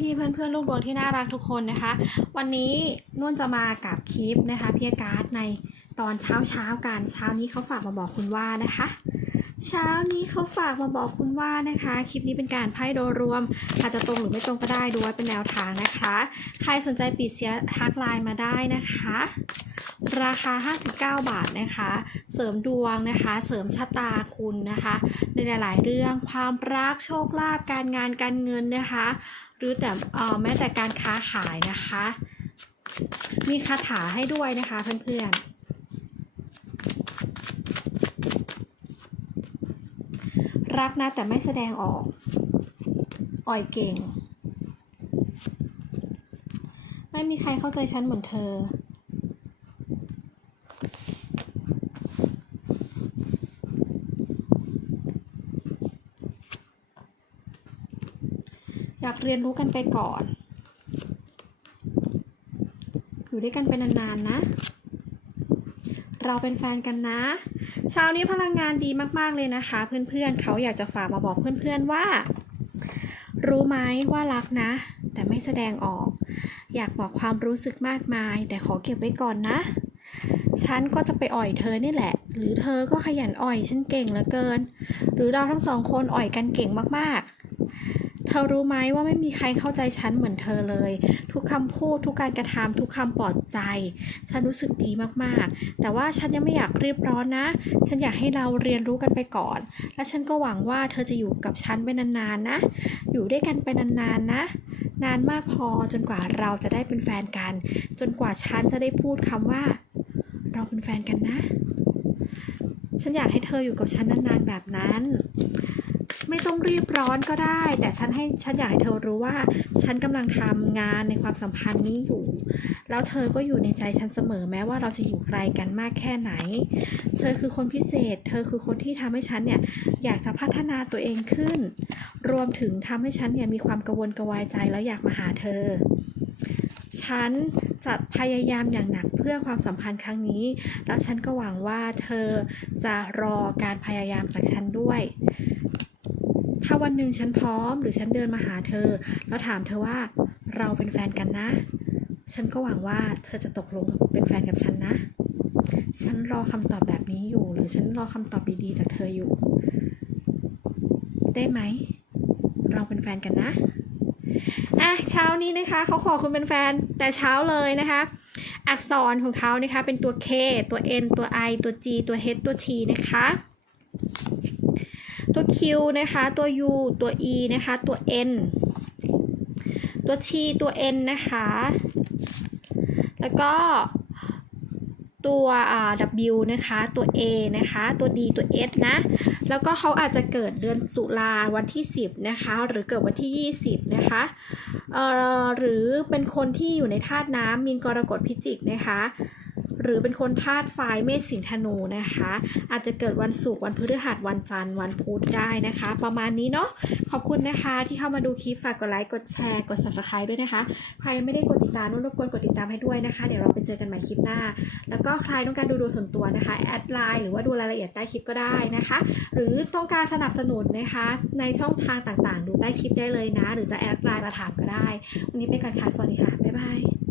พี่ๆเพื่อนๆลูกดวงที่น่ารักทุกคนนะคะ วันนี้นุ่นจะมากับคลิปนะคะพี่การ์ดในตอนเช้าเช้าๆกันเช้านี้เขาฝากมาบอกคุณว่านะคะ เช้านี้เขาฝากมาบอกคุณว่านะคะ คลิปนี้เป็นการไพ่โดยรวม อาจจะตรงหรือไม่ตรงก็ได้ดูไว้เป็นแนวทางนะคะ ใครสนใจปีเสียทักไลน์มาได้นะคะ ราคา 59 บาทนะคะ เสริมดวงนะคะ เสริมชะตาคุณนะคะ ในหลาย ๆ เรื่องความรักโชคลาภการงานการเงินนะคะ หรือแต่แม้แต่การค้าขายนะคะ มีคาถาให้ด้วยนะคะเพื่อนๆรักนะแต่ไม่แสดงออก อ่อยเก่ง ไม่มีใครเข้าใจฉันเหมือนเธอ อยากเรียนรู้กันไปก่อน อยู่ด้วยกันไปนานๆนะ เราเป็นแฟนกันนะ เช้านี้พลังงานดีมากๆเลยนะคะ เพื่อนๆเขาอยากจะฝากมาบอกเพื่อนๆว่า รู้ไหมว่ารักนะ แต่ไม่แสดงออก อยากบอกความรู้สึกมากมาย แต่ขอเก็บไว้ก่อนนะฉันก็จะไปอ่อยเธอนี่แหละ หรือเธอก็ขยันอ่อยฉันเก่งเหลือเกิน หรือเราทั้งสองคนอ่อยกันเก่งมากๆ เธอรู้ไหมว่าไม่มีใครเข้าใจฉันเหมือนเธอเลย ทุกคำพูดทุกการกระทำทุกคำปลอบใจ ฉันรู้สึกดีมากๆ แต่ว่าฉันยังไม่อยากรีบร้อนนะ ฉันอยากให้เราเรียนรู้กันไปก่อน และฉันก็หวังว่าเธอจะอยู่กับฉันไปนานๆนะ อยู่ด้วยกันไปนานๆนะ นานมากพอจนกว่าเราจะได้เป็นแฟนกัน จนกว่าฉันจะได้พูดคำว่า เราเป็นแฟนกันนะ ฉันอยากให้เธออยู่กับฉันนานๆแบบนั้น ไม่ต้องรีบร้อนก็ได้ แต่ฉันให้ฉันอยากให้เธอรู้ว่า ฉันกำลังทำงานในความสัมพันธ์นี้อยู่ แล้วเธอก็อยู่ในใจฉันเสมอแม้ว่าเราจะอยู่ไกลกันมากแค่ไหน เธอคือคนพิเศษ เธอคือคนที่ทำให้ฉันเนี่ยอยากจะพัฒนาตัวเองขึ้น รวมถึงทำให้ฉันเนี่ยมีความกังวลกระวายใจแล้วอยากมาหาเธอฉันจะพยายามอย่างหนักเพื่อความสัมพันธ์ครั้งนี้ แล้วฉันก็หวังว่าเธอจะรอการพยายามจากฉันด้วย ถ้าวันหนึ่งฉันพร้อมหรือฉันเดินมาหาเธอ แล้วถามเธอว่าเราเป็นแฟนกันนะ ฉันก็หวังว่าเธอจะตกลงเป็นแฟนกับฉันนะ ฉันรอคำตอบแบบนี้อยู่ หรือฉันรอคำตอบดีๆจากเธออยู่ ได้ไหม เราเป็นแฟนกันนะอะเช้านี้นะคะเขาขอคุณเป็นแฟนแต่เช้าเลยนะคะ อักษรของเขานะคะเป็นตัว K ตัว N ตัว I ตัว G ตัว H ตัว T นะคะ ตัว Q นะคะตัว U ตัว E นะคะตัว N ตัว T ตัว N นะคะ แล้วก็ตัวอ่า W นะคะ ตัว A นะคะ ตัว D ตัว S นะ แล้วก็เขาอาจจะเกิดเดือนตุลาวันที่ 10 นะคะ หรือเกิดวันที่ 20 นะคะเอ่อหรือเป็นคนที่อยู่ในธาตุน้ำมีนกรกฎพิจิกนะคะ หรือเป็นคนธาตุไฟเมษสิงธนูนะคะ อาจจะเกิดวันศุกร์วันพฤหัสวันจันทร์วันพุธได้นะคะ ประมาณนี้เนาะขอบคุณนะคะที่เข้ามาดูคลิปฝากกดไลค์กดแชร์กด subscribe ด้วยนะคะ ใครยังไม่ได้กดติดตามนุ่นรบกวนกดติดตามให้ด้วยนะคะ เดี๋ยวเราไปเจอกันใหม่คลิปหน้า แล้วก็ใครต้องการดูดวงส่วนตัวนะคะแอดไลน์หรือว่าดูรายละเอียดใต้คลิปก็ได้นะคะ หรือต้องการสนับสนุนนะคะ ในช่องทางต่างๆ ดูใต้คลิปได้เลยนะ หรือจะแอดไลน์มาถามก็ได้ วันนี้ไปก่อนค่ะสวัสดีค่ะบ๊ายบาย